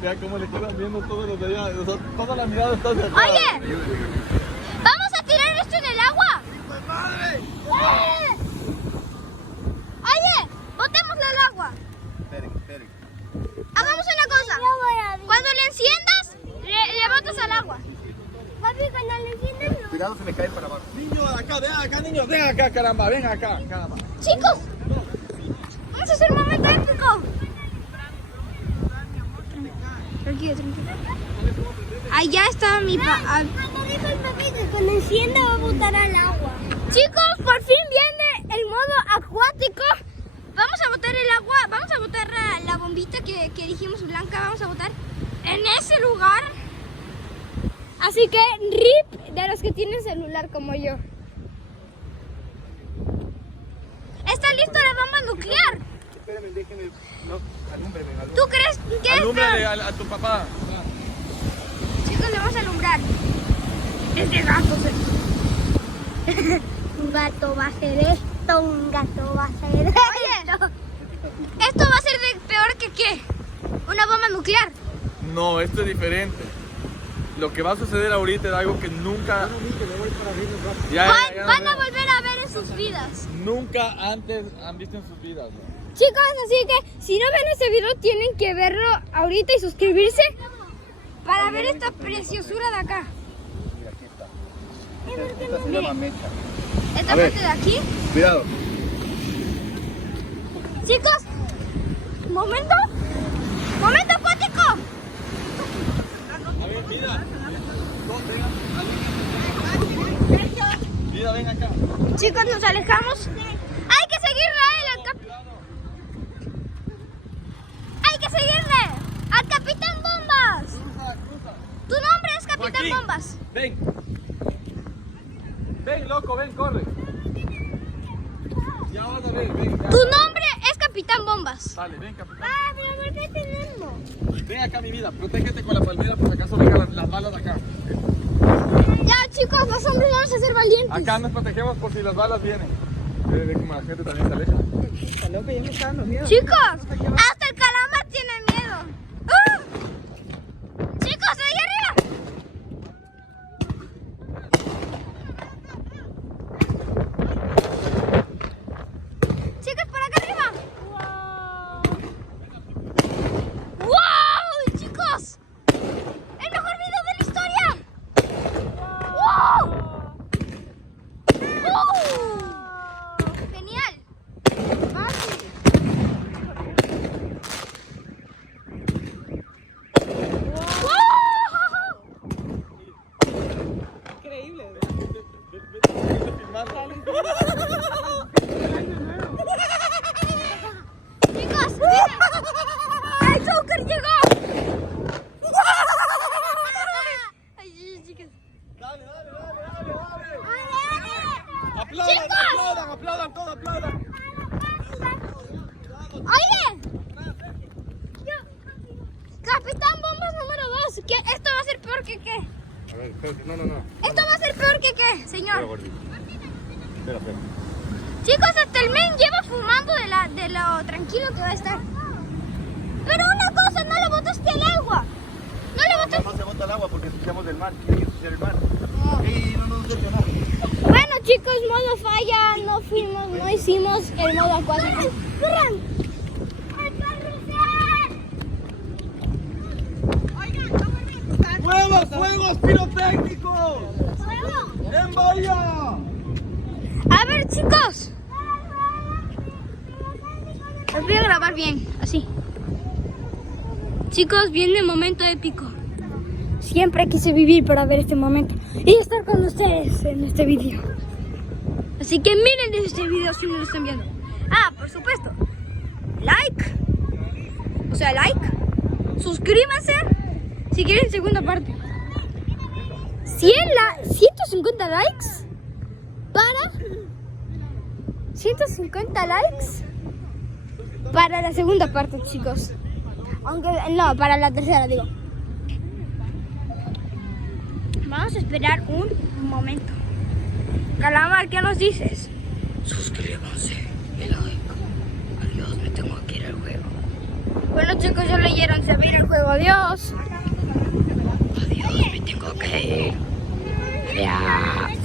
Vea cómo le quedan viendo todos los de allá. O sea, toda la mirada está hacia acá. Oye, ¿vamos a tirar esto en el agua? ¡Madre! Oye, botémoslo al agua. Esperen. Hagamos una cosa. Cuando le enciendas, le botas al agua. Papi, cuando le enciendas... Cuidado, se me cae para abajo. Niños, ven acá, niños. Ven acá, caramba, ven acá, caramba. Chicos, vamos a hacer un momento épico. Tranquilo. Allá está mi papá. Cuando dijo el papi que cuando encienda va a botar al agua. Chicos, por fin viene el modo acuático. Vamos a botar el agua, vamos a botar la bombita que dijimos blanca, vamos a botar en ese lugar. Así que RIP de los que tienen celular como yo. ¿Está listo la bomba nuclear? Espérenme, déjenme. No, alúmbreme. ¿Tú crees que Alúmbrale a tu papá. Chicos, le vamos a alumbrar. Es de gatos. Un gato va a hacer esto, un gato va a hacer esto. Oye, ¿esto va a ser de peor que qué? ¿Una bomba nuclear? No, esto es diferente. Lo que va a suceder ahorita es algo que nunca... Van a volver a ver en sus vidas. Nunca antes han visto en sus vidas, ¿no? Chicos, así que si no ven este video tienen que verlo ahorita y suscribirse para ver esta preciosura de acá. Mira, aquí está. Esta se llama mecha. Esta A ver. parte de aquí. Cuidado. Chicos, momento acuático. A ver, mira. Mira, ven acá. Chicos, nos alejamos. Hay que seguirle a él, hay que seguirle al Capitán Bombas. Tu nombre es Capitán Joaquín, Bombas. Ven. Ven, loco, ven, corre. Ya vas a ver, ven. Ya. Tu nombre es Capitán Bombas. Dale, ven, capitán. Ah, pero ¿por qué tenemos? Ven acá, mi vida. Protégete con la palmera por si acaso vengan las balas de acá. Ya, chicos, los hombres vamos a ser valientes. Acá nos protegemos por si las balas vienen. Ve cómo la gente también se aleja. Chicos, hasta el calamar tiene miedo. ¡Ah! Chicos, ahí arriba. Chicos, por acá arriba. ¡Wow! Chicos, el mejor video de la historia. ¡Wow! Genial. Chicos, miren. ¡El Joker llegó! Ay, chicos. Dale. ¡Chicos! Aplaudan, todos aplaudan. Oye, Capitán Bombas número 2. Esto va a ser peor que qué. A ver, no. Esto va a ser peor que qué, señor. Espera. Chicos, hasta el men lleva fumando de lo tranquilo que va a estar. Pero una cosa, no le botaste al agua. No le botaste. No se bota el agua porque ensuciamos del mar. ¿Quién quiere ensuciar el mar? Sí, no nos ensucia nada. Bueno, chicos, modo falla, no hicimos el modo acuático. ¡Fuegos pirotécnicos! ¡En Bahía! A ver, chicos. Les voy a grabar bien, así. Chicos, viene el momento épico. Siempre quise vivir para ver este momento y estar con ustedes en este video. Así que miren este video si no lo están viendo. Ah, por supuesto. Like. O sea, like. Suscríbanse si quieren segunda parte. 150 likes para 150 likes para la segunda parte, chicos. Aunque no, para la tercera digo. Vamos a esperar un momento. Calamar, ¿qué nos dices? Suscríbanse y like. Adiós, me tengo que ir al juego. Bueno, Bueno chicos, yo leyeron se viene el juego. Adiós. Adiós, me tengo que ir. Adiós.